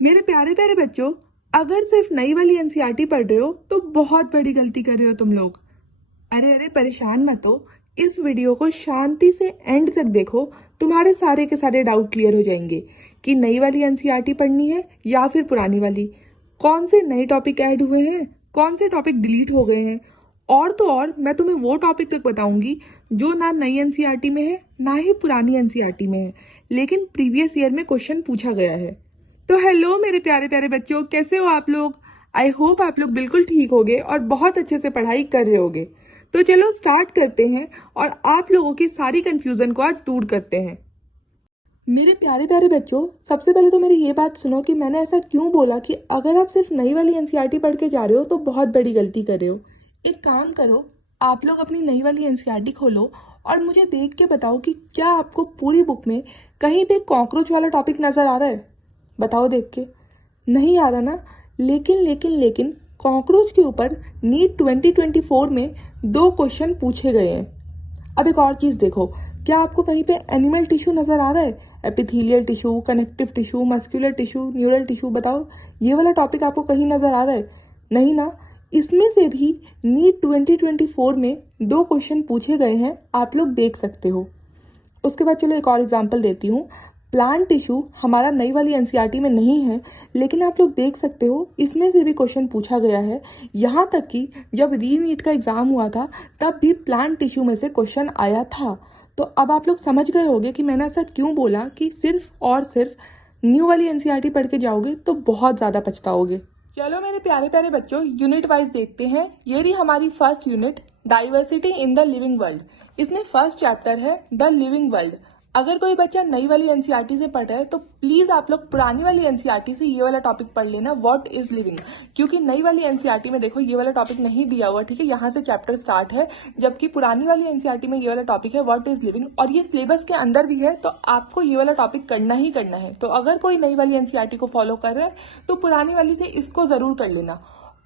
मेरे प्यारे प्यारे बच्चों, अगर सिर्फ नई वाली एनसीईआरटी पढ़ रहे हो तो बहुत बड़ी गलती कर रहे हो तुम लोग। अरे अरे परेशान मत हो। इस वीडियो को शांति से एंड तक देखो। तुम्हारे सारे के सारे डाउट क्लियर हो जाएंगे कि नई वाली एनसीईआरटी पढ़नी है या फिर पुरानी वाली, कौन से नए टॉपिक ऐड हुए हैं, कौन से टॉपिक डिलीट हो गए हैं। और तो और मैं तुम्हें वो टॉपिक तक बताऊंगी जो ना नई एनसीईआरटी में है ना ही पुरानी एनसीईआरटी में है, लेकिन प्रीवियस ईयर में क्वेश्चन पूछा गया है। तो हेलो मेरे प्यारे प्यारे बच्चों, कैसे हो आप लोग। आई होप आप लोग बिल्कुल ठीक होगे और बहुत अच्छे से पढ़ाई कर रहे होगे। तो चलो स्टार्ट करते हैं और आप लोगों की सारी कंफ्यूजन को आज दूर करते हैं। मेरे प्यारे प्यारे बच्चों, सबसे पहले तो मेरी ये बात सुनो कि मैंने ऐसा क्यों बोला कि अगर आप सिर्फ नई वाली एनसीईआरटी पढ़ के जा रहे हो तो बहुत बड़ी गलती कर रहे हो। एक काम करो, आप लोग अपनी नई वाली एनसीईआरटी खोलो और मुझे देख के बताओ कि क्या आपको पूरी बुक में कहीं पे कॉकरोच वाला टॉपिक नजर आ रहा है। बताओ देख के। नहीं आ रहा ना। लेकिन लेकिन लेकिन कॉकरोच के ऊपर नीट 2024 में 2 क्वेश्चन पूछे गए हैं। अब एक और चीज देखो, क्या आपको कहीं पे एनिमल टिश्यू नजर आ रहा है? Epithelial tissue, connective tissue, muscular tissue, neural tissue, बताओ ये वाला टॉपिक आपको कहीं नजर आ रहा है? नहीं ना। इसमें से भी नीट 2024 में 2 क्वेश्चन पूछे गए हैं, आप लोग देख सकते हो। उसके बाद चलो एक और एग्जांपल देती हूँ। प्लांट टिश्यू हमारा नई वाली एनसीईआरटी में नहीं है, लेकिन आप लोग देख सकते हो इसमें से भी क्वेश्चन पूछा गया है। यहाँ तक कि जब री नीट का एग्जाम हुआ था तब भी प्लांट टिश्यू में से क्वेश्चन आया था। तो अब आप लोग समझ गए होंगे कि मैंने ऐसा क्यों बोला कि सिर्फ और सिर्फ न्यू वाली एनसीईआरटी पढ़ के जाओगे तो बहुत ज्यादा पछताओगे। चलो मेरे प्यारे प्यारे बच्चों, यूनिट वाइज देखते हैं। ये रही हमारी first unit, diversity in the living world. इसमें फर्स्ट चैप्टर है द लिविंग वर्ल्ड। अगर कोई बच्चा नई वाली एनसीईआरटी से पढ़ रहा है तो प्लीज आप लोग पुरानी वाली एनसीईआरटी से ये वाला टॉपिक पढ़ लेना, व्हाट इज लिविंग। क्योंकि नई वाली एनसीईआरटी में देखो ये वाला टॉपिक नहीं दिया हुआ, ठीक है, यहाँ से चैप्टर स्टार्ट है, जबकि पुरानी वाली एनसीईआरटी में ये वाला टॉपिक है व्हाट इज लिविंग, और ये सिलेबस के अंदर भी है। तो आपको ये वाला टॉपिक करना ही करना है। तो अगर कोई नई वाली एनसीईआरटी को फॉलो कर रहा है तो पुरानी वाली से इसको जरूर कर लेना।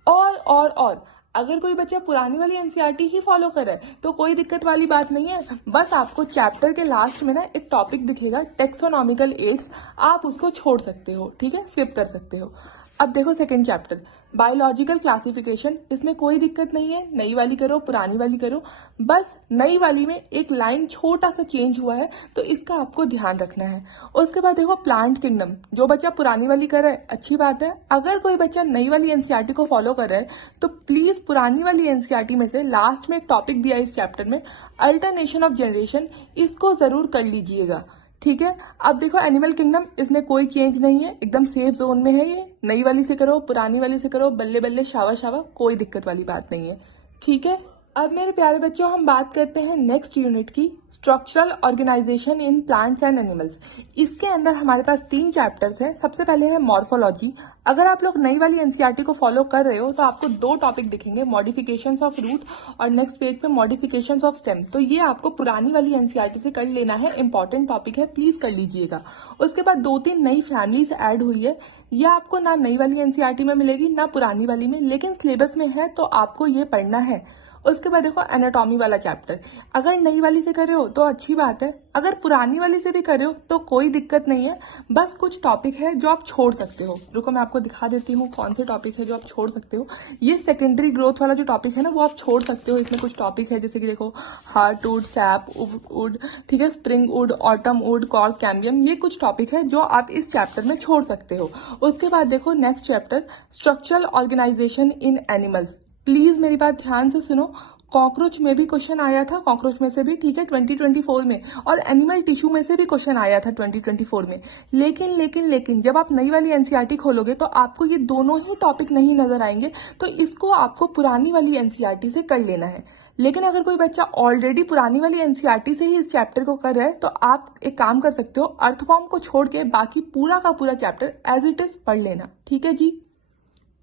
और अगर कोई बच्चा पुरानी वाली एनसीईआरटी ही फॉलो करे तो कोई दिक्कत वाली बात नहीं है। बस आपको चैप्टर के लास्ट में ना एक टॉपिक दिखेगा टेक्सोनॉमिकल एड्स, आप उसको छोड़ सकते हो, ठीक है, स्किप कर सकते हो। अब देखो सेकंड चैप्टर बायोलॉजिकल क्लासिफिकेशन। इसमें कोई दिक्कत नहीं है, नई वाली करो पुरानी वाली करो। बस नई वाली में एक लाइन छोटा सा चेंज हुआ है तो इसका आपको ध्यान रखना है। उसके बाद देखो प्लांट किंगडम। जो बच्चा पुरानी वाली कर रहा है अच्छी बात है। अगर कोई बच्चा नई वाली एनसीईआरटी को फॉलो कर रहा है तो प्लीज पुरानी वाली एनसीईआरटी में से लास्ट में एक टॉपिक दिया है इस चैप्टर में, अल्टरनेशन ऑफ जनरेशन, इसको जरूर कर लीजिएगा, ठीक है। अब देखो एनिमल किंगडम, इसमें कोई चेंज नहीं है, एकदम सेफ जोन में है। ये नई वाली से करो पुरानी वाली से करो, बल्ले बल्ले शावा शावा, कोई दिक्कत वाली बात नहीं है, ठीक है। अब मेरे प्यारे बच्चों हम बात करते हैं नेक्स्ट यूनिट की, structural organisation in plants and animals. इसके अंदर हमारे पास 3 चैप्टर्स हैं। सबसे पहले है मॉर्फोलॉजी। अगर आप लोग नई वाली एनसीईआरटी को फॉलो कर रहे हो तो आपको 2 टॉपिक दिखेंगे, मॉडिफिकेशंस ऑफ रूट और नेक्स्ट पेज पे मॉडिफिकेशंस ऑफ स्टेम। तो ये आपको पुरानी वाली एनसीईआरटी से कर लेना है, इंपॉर्टेंट टॉपिक है, प्लीज कर लीजिएगा। उसके बाद 2-3 नई फैमिलीज ऐड हुई है, ये आपको ना नई वाली एनसीईआरटी में मिलेगी ना पुरानी वाली में, लेकिन सिलेबस में है तो आपको ये पढ़ना है। उसके बाद देखो एनाटॉमी वाला चैप्टर। अगर नई वाली से कर रहे हो तो अच्छी बात है, अगर पुरानी वाली से भी कर रहे हो तो कोई दिक्कत नहीं है। बस कुछ टॉपिक है जो आप छोड़ सकते हो। रुको मैं आपको दिखा देती हूँ कौन से टॉपिक है जो आप छोड़ सकते हो। ये सेकेंडरी ग्रोथ वाला जो टॉपिक है ना वो आप छोड़ सकते हो। इसमें कुछ टॉपिक है जैसे कि देखो हार्टवुड, सैप वुड, ठीक है, spring would, autumn would, cork cambium, ये कुछ टॉपिक है जो आप इस चैप्टर में छोड़ सकते हो। उसके बाद देखो next chapter structural organisation in animals. Please मेरी बात ध्यान से सुनो, कॉकरोच में भी क्वेश्चन आया था, कॉकरोच में से भी, ठीक है, 2024 में, और एनिमल टिश्यू में से भी क्वेश्चन आया था 2024 में। लेकिन जब आप नई वाली एनसीईआरटी खोलोगे तो आपको ये दोनों ही टॉपिक नहीं नजर आएंगे, तो इसको आपको पुरानी वाली एनसीईआरटी से कर लेना है। लेकिन अगर कोई बच्चा ऑलरेडी पुरानी वाली एनसीईआरटी से ही इस चैप्टर को कर रहा है तो आप एक काम कर सकते हो, अर्थफॉर्म को छोड़ के बाकी पूरा का पूरा चैप्टर एज इट इज पढ़ लेना, ठीक है जी।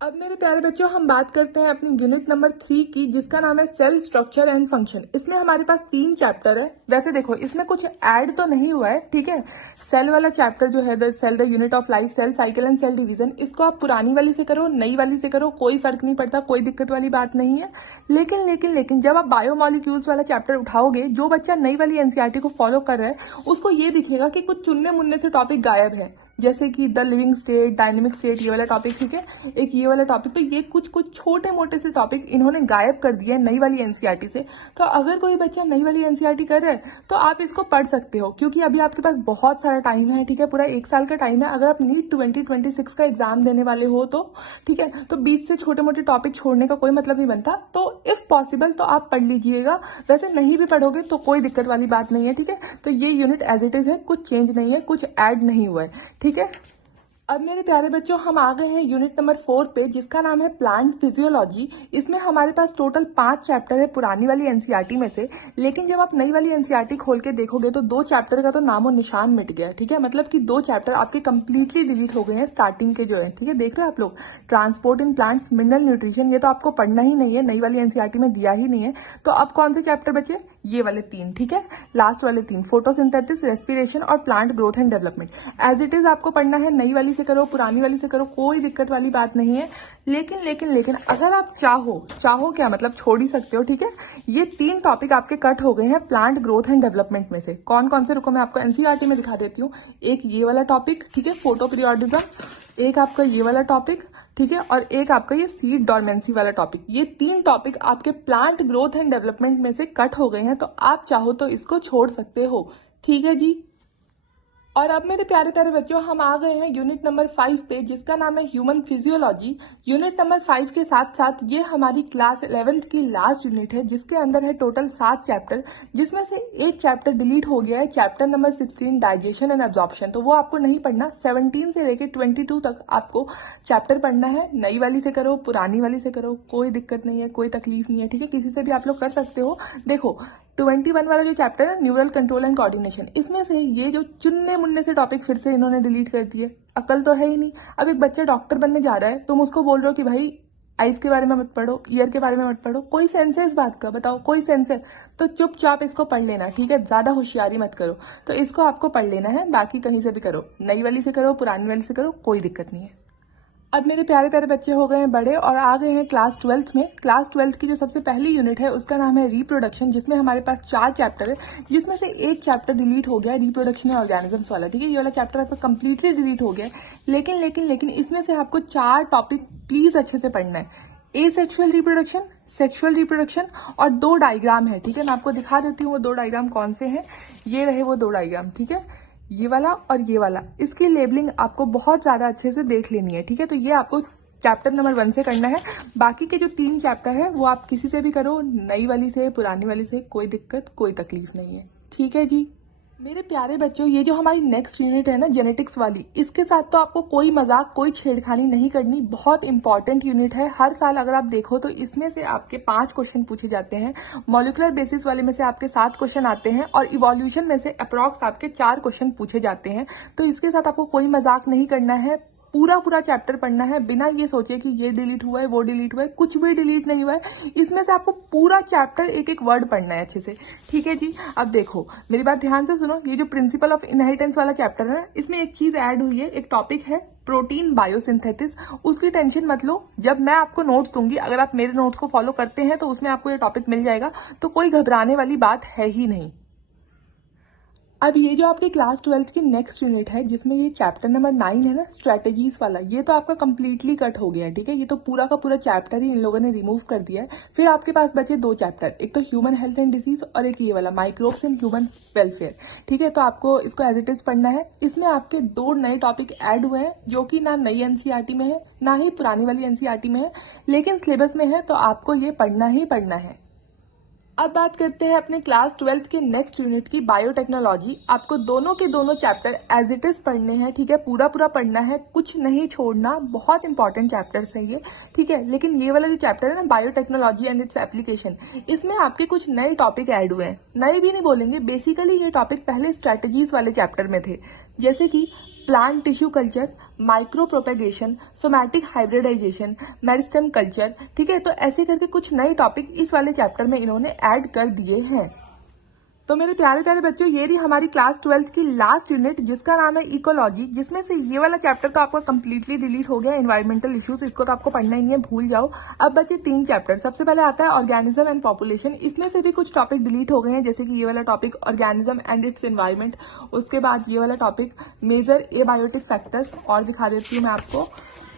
अब मेरे प्यारे बच्चों हम बात करते हैं अपनी यूनिट नंबर 3 की, जिसका नाम है सेल स्ट्रक्चर एंड फंक्शन। इसमें हमारे पास 3 चैप्टर है। वैसे देखो इसमें कुछ ऐड तो नहीं हुआ है, ठीक है। सेल वाला चैप्टर जो है the cell the unit of life, cell cycle and cell division, इसको आप पुरानी वाली से करो नई वाली से करो, कोई फर्क नहीं पड़ता, कोई दिक्कत वाली बात नहीं है। लेकिन जब आप बायोमॉलिक्यूल्स वाला चैप्टर उठाओगे, जो बच्चा नई वाली एनसीईआरटी को फॉलो कर रहा है उसको ये दिखेगा कि कुछ चुनने मुनने से टॉपिक गायब है। जैसे कि the living state, dynamic state, ये वाला टॉपिक, ठीक है, एक ये वाला टॉपिक। तो ये कुछ कुछ छोटे मोटे से टॉपिक इन्होंने गायब कर दिए नई वाली एनसीईआरटी से। तो अगर कोई बच्चा नई वाली एनसीईआरटी कर रहा है तो आप इसको पढ़ सकते हो, क्योंकि अभी आपके पास बहुत सारा टाइम है, ठीक है, पूरा 1 साल का टाइम है। अगर आप नीट 2026 का एग्जाम देने वाले हो तो ठीक है, तो बीच से छोटे मोटे टॉपिक छोड़ने का कोई मतलब नहीं बनता। तो इफ पॉसिबल तो आप पढ़ लीजिएगा, वैसे नहीं भी पढ़ोगे तो कोई दिक्कत वाली बात नहीं है, ठीक है। तो ये यूनिट एज इट इज है, कुछ चेंज नहीं है, कुछ ऐड नहीं हुआ है, ठीक है। अब मेरे प्यारे बच्चों हम आ गए हैं यूनिट नंबर 4 पे, जिसका नाम है प्लांट फिजियोलॉजी। इसमें हमारे पास टोटल 5 चैप्टर है पुरानी वाली एनसीईआरटी में से। लेकिन जब आप नई वाली एनसीईआरटी खोल के देखोगे तो 2 चैप्टर का तो नामो निशान मिट गया, ठीक है। मतलब कि 2 चैप्टर आपके कंप्लीटली डिलीट हो गए हैं, स्टार्टिंग के जो है, ठीक है। देख रहे हो आप लोग, transport in plants, mineral nutrition, ये तो आपको पढ़ना ही नहीं है, नई वाली एनसीईआरटी में दिया ही नहीं है। तो अब कौन से चैप्टर बचे? ये वाले 3, ठीक है, लास्ट वाले 3, फोटोसिंथेसिस, रेस्पिरेशन और plant growth and development. As it is आपको पढ़ना है, नई वाली से करो, पुरानी वाली से करो, कोई दिक्कत वाली बात नहीं है। लेकिन अगर आप चाहो क्या मतलब छोड़ ही सकते हो, ठीक है। ये 3 टॉपिक आपके कट हो गए हैं प्लांट ग्रोथ एंड डेवलपमेंट में से। कौन कौन से, रुको मैं आपको एनसीईआरटी में दिखा देती हूँ। एक ये वाला टॉपिक, ठीक है, फोटो पीरियोडिज्म, एक आपका ये वाला टॉपिक, ठीक है, और एक आपका ये सीड डॉर्मेंसी वाला टॉपिक। ये 3 टॉपिक आपके प्लांट ग्रोथ एंड डेवलपमेंट में से कट हो गए हैं, तो आप चाहो तो इसको छोड़ सकते हो, ठीक है जी। और अब मेरे प्यारे प्यारे बच्चों हम आ गए हैं यूनिट नंबर 5 पे, जिसका नाम है ह्यूमन फिजियोलॉजी। यूनिट नंबर 5 के साथ साथ ये हमारी क्लास 11th की लास्ट यूनिट है, जिसके अंदर है टोटल 7 चैप्टर, जिसमें से एक चैप्टर डिलीट हो गया है, chapter number 16 digestion and absorption. तो वो आपको नहीं पढ़ना, 17 से लेकर 22 तक आपको चैप्टर पढ़ना है। नई वाली से करो, पुरानी वाली से करो, कोई दिक्कत नहीं है, कोई तकलीफ नहीं है, ठीक है, किसी से भी आप लोग कर सकते हो। देखो 21 वाला जो चैप्टर है न्यूरल कंट्रोल एंड कोऑर्डिनेशन, इसमें से ये जो चुन्ने मुन्ने से टॉपिक फिर से इन्होंने डिलीट कर दिए। अकल तो है ही नहीं। अब एक बच्चा डॉक्टर बनने जा रहा है, तुम उसको बोल रहे हो कि भाई आइज के बारे में मत पढ़ो, ईयर के बारे में मत पढ़ो। कोई सेंस है इस बात का? बताओ, कोई सेंस है? तो चुपचाप इसको पढ़ लेना, ठीक है, ज्यादा होशियारी मत करो। तो इसको आपको पढ़ लेना है, बाकी कहीं से भी करो, नई वाली से करो, पुरानी वाली से करो, कोई दिक्कत नहीं है। अब मेरे प्यारे प्यारे बच्चे हो गए हैं बड़े और आ गए हैं क्लास 12th में। क्लास 12th की जो सबसे पहली यूनिट है उसका नाम है रिप्रोडक्शन, जिसमें हमारे पास 4 चैप्टर है, जिसमें से एक चैप्टर डिलीट हो गया है, रिप्रोडक्शन ऑर्गेनिजम्स वाला, ठीक है। ये वाला चैप्टर आपका कंप्लीटली डिलीट हो गया है। लेकिन इसमें से आपको 4 टॉपिक प्लीज अच्छे से पढ़ना है। एसेक्सुअल रिप्रोडक्शन, सेक्सुअल रिप्रोडक्शन और 2 डायग्राम है, ठीक है। मैं आपको दिखा देती हूँ वो 2 डायग्राम कौन से हैं। ये रहे वो 2 डायग्राम, ठीक है, ये वाला और ये वाला। इसकी लेबलिंग आपको बहुत ज्यादा अच्छे से देख लेनी है, ठीक है। तो ये आपको चैप्टर नंबर 1 से करना है। बाकी के जो 3 चैप्टर है वो आप किसी से भी करो, नई वाली से, पुरानी वाली से, कोई दिक्कत कोई तकलीफ नहीं है, ठीक है जी। मेरे प्यारे बच्चों ये जो हमारी नेक्स्ट यूनिट है ना जेनेटिक्स वाली, इसके साथ तो आपको कोई मजाक, कोई छेड़खानी नहीं करनी। बहुत इंपॉर्टेंट यूनिट है। हर साल अगर आप देखो तो इसमें से आपके 5 क्वेश्चन पूछे जाते हैं। मॉलिक्यूलर बेसिस वाले में से आपके 7 क्वेश्चन आते हैं और इवोल्यूशन में से अप्रॉक्स आपके 4 क्वेश्चन पूछे जाते हैं। तो इसके साथ आपको कोई मजाक नहीं करना है, पूरा चैप्टर पढ़ना है, बिना ये सोचे कि ये डिलीट हुआ है, वो डिलीट हुआ है। कुछ भी डिलीट नहीं हुआ है। इसमें से आपको पूरा चैप्टर एक एक वर्ड पढ़ना है अच्छे से, ठीक है जी। अब देखो मेरी बात ध्यान से सुनो। ये जो प्रिंसिपल ऑफ इनहेरिटेंस वाला चैप्टर है ना, इसमें एक चीज ऐड हुई है, एक टॉपिक है प्रोटीन बायोसिंथेसिस। उसकी टेंशन मत लो, जब मैं आपको नोट्स दूंगी, अगर आप मेरे नोट्स को फॉलो करते हैं तो उसमें आपको ये टॉपिक मिल जाएगा। तो कोई घबराने वाली बात है ही नहीं। अब ये जो आपकी क्लास 12th की नेक्स्ट यूनिट है, जिसमें ये चैप्टर नंबर 9 है ना, स्ट्रेटेजीज वाला, ये तो आपका कंप्लीटली कट हो गया है, ठीक है। ये तो पूरा का पूरा चैप्टर ही इन लोगों ने रिमूव कर दिया है। फिर आपके पास बचे 2 चैप्टर, एक तो ह्यूमन हेल्थ एंड डिजीज और एक ये वाला माइक्रोब्स इन ह्यूमन वेलफेयर, ठीक है। तो आपको इसको एज इट इज पढ़ना है। इसमें आपके 2 नए टॉपिक ऐड हुए हैं, जो कि ना नई एनसीईआरटी में है ना ही पुरानी वाली एनसीईआरटी में है, लेकिन सिलेबस में है, तो आपको ये पढ़ना ही पढ़ना है। अब बात करते हैं अपने क्लास 12th के नेक्स्ट यूनिट की, बायोटेक्नोलॉजी। आपको दोनों के दोनों चैप्टर एज इट इज पढ़ने हैं, ठीक है, पूरा पढ़ना है, कुछ नहीं छोड़ना। बहुत इंपॉर्टेंट चैप्टर्स हैं ये, ठीक है। लेकिन ये वाला जो चैप्टर है ना, बायोटेक्नोलॉजी एंड इट्स एप्लीकेशन, इसमें आपके कुछ नए टॉपिक ऐड हुए हैं। नए भी नहीं बोलेंगे, बेसिकली ये टॉपिक पहले स्ट्रेटेजीज वाले चैप्टर में थे, जैसे कि plant tissue culture, micro propagation, somatic hybridisation, meristem culture, ठीक है। तो ऐसे करके कुछ नए टॉपिक इस वाले चैप्टर में इन्होंने ऐड कर दिए हैं। तो मेरे प्यारे प्यारे बच्चों, ये रही हमारी क्लास 12th की लास्ट यूनिट जिसका नाम है इकोलॉजी, जिसमें से ये वाला चैप्टर तो आपका कंप्लीटली डिलीट हो गया, एनवायरमेंटल इश्यूज, इसको तो आपको पढ़ना ही नहीं है, भूल जाओ। अब बचे 3 चैप्टर। सबसे पहले आता है ऑर्गेनिज्म एंड पॉपुलेशन। इसमें से भी कुछ टॉपिक डिलीट हो गए हैं, जैसे कि ये वाला topic organism and its environment. उसके बाद ये वाला टॉपिक मेजर एबायोटिक फैक्टर्स, और दिखा देती हूँ मैं आपको,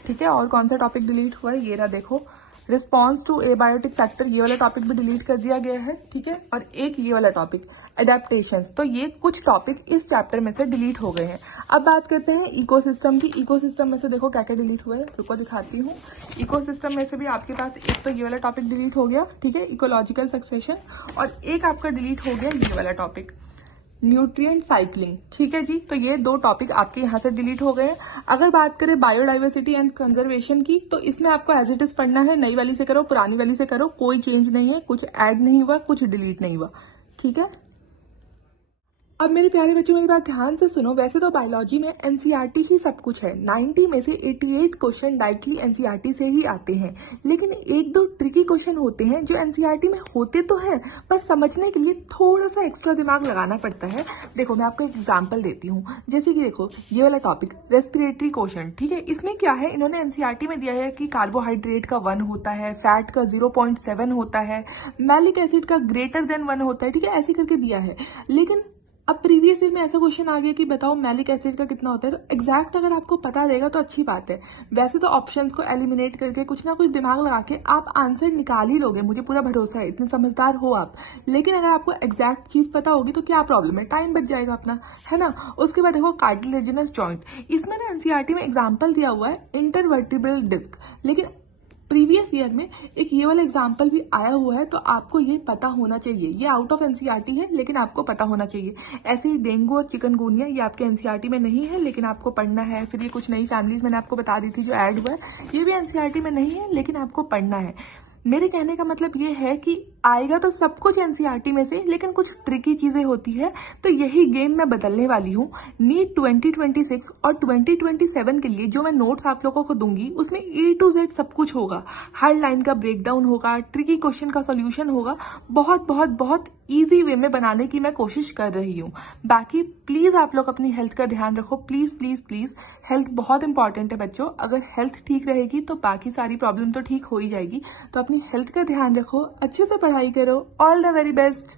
ठीक है। और कौन सा टॉपिक डिलीट हुआ है, ये रहा देखो, रिस्पॉन्स टू एबायोटिक फैक्टर, ये वाला टॉपिक भी डिलीट कर दिया गया है, ठीक है। और एक ये वाला टॉपिक एडेप्टेशंस। तो ये कुछ टॉपिक इस चैप्टर में से डिलीट हो गए हैं। अब बात करते हैं इकोसिस्टम की। इकोसिस्टम में से देखो क्या क्या डिलीट हुआ है, रुको दिखाती हूँ। इकोसिस्टम में से भी आपके पास एक तो ये वाला टॉपिक डिलीट हो गया, ठीक है, इकोलॉजिकल सक्सेशन, और एक आपका डिलीट हो गया ये वाला टॉपिक न्यूट्रिएंट साइक्लिंग, ठीक है जी। तो ये 2 टॉपिक आपके यहाँ से डिलीट हो गए हैं। अगर बात करें बायोडाइवर्सिटी एंड कंजर्वेशन की, तो इसमें आपको एज इट इज पढ़ना है, नई वाली से करो पुरानी वाली से करो, कोई चेंज नहीं है, कुछ ऐड नहीं हुआ, कुछ डिलीट नहीं हुआ, ठीक है। अब मेरे प्यारे बच्चों, मेरी बात ध्यान से सुनो। वैसे तो बायोलॉजी में एनसीईआरटी ही सब कुछ है, 90 में से 88 क्वेश्चन डायरेक्टली एनसीईआरटी से ही आते हैं, लेकिन 1-2 ट्रिकी क्वेश्चन होते हैं जो एनसीईआरटी में होते तो हैं, पर समझने के लिए थोड़ा सा एक्स्ट्रा दिमाग लगाना पड़ता है। देखो मैं आपको एक एग्जाम्पल देती हूँ, जैसे कि देखो ये वाला टॉपिक रेस्पिरेटरी क्वेश्चन, ठीक है। इसमें क्या है, इन्होंने एनसीईआरटी में दिया है कि कार्बोहाइड्रेट का 1 होता है, फैट का 0.7 होता है, मैलिक एसिड का ग्रेटर देन 1 होता है, ठीक है, ऐसे करके दिया है। लेकिन अब प्रीवियस ईयर में ऐसा क्वेश्चन आ गया कि बताओ मैलिक एसिड का कितना होता है। तो एग्जैक्ट अगर आपको पता रहेगा तो अच्छी बात है, वैसे तो ऑप्शंस को एलिमिनेट करके कुछ ना कुछ दिमाग लगा के आप आंसर निकाल ही लोगे, मुझे पूरा भरोसा है, इतने समझदार हो आप। लेकिन अगर आपको एग्जैक्ट चीज पता होगी तो क्या प्रॉब्लम है, टाइम बच जाएगा अपना, है ना। उसके बाद देखो कार्टिलेजिनस जॉइंट, इसमें ना एनसीईआरटी में एग्जाम्पल दिया हुआ है इंटरवर्टिब्रल डिस्क, लेकिन प्रीवियस ईयर में एक ये वाला एग्जाम्पल भी आया हुआ है, तो आपको ये पता होना चाहिए। ये आउट ऑफ एनसीईआरटी है, लेकिन आपको पता होना चाहिए। ऐसे ही डेंगू और चिकनगुनिया, ये आपके एनसीईआरटी में नहीं है, लेकिन आपको पढ़ना है। फिर ये कुछ नई फैमिलीज मैंने आपको बता दी थी जो ऐड हुआ है, ये भी एनसीईआरटी में नहीं है, लेकिन आपको पढ़ना है। मेरे कहने का मतलब ये है कि आएगा तो सब कुछ एनसीईआरटी में से, लेकिन कुछ ट्रिकी चीजें होती है, तो यही गेम मैं बदलने वाली हूँ। नीट 2026 और 2027 के लिए जो मैं नोट्स आप लोगों को दूंगी, उसमें A to Z सब कुछ होगा। हर लाइन का ब्रेकडाउन होगा, ट्रिकी क्वेश्चन का सॉल्यूशन होगा, बहुत बहुत बहुत ईजी वे में बनाने की मैं कोशिश कर रही हूँ। बाकी प्लीज आप लोग अपनी हेल्थ का ध्यान रखो, प्लीज प्लीज प्लीज। हेल्थ बहुत इंपॉर्टेंट है बच्चों, अगर हेल्थ ठीक रहेगी तो बाकी सारी प्रॉब्लम तो ठीक हो ही जाएगी। तो अपनी हेल्थ का ध्यान रखो, अच्छे से पढ़ाई करो। All the very best.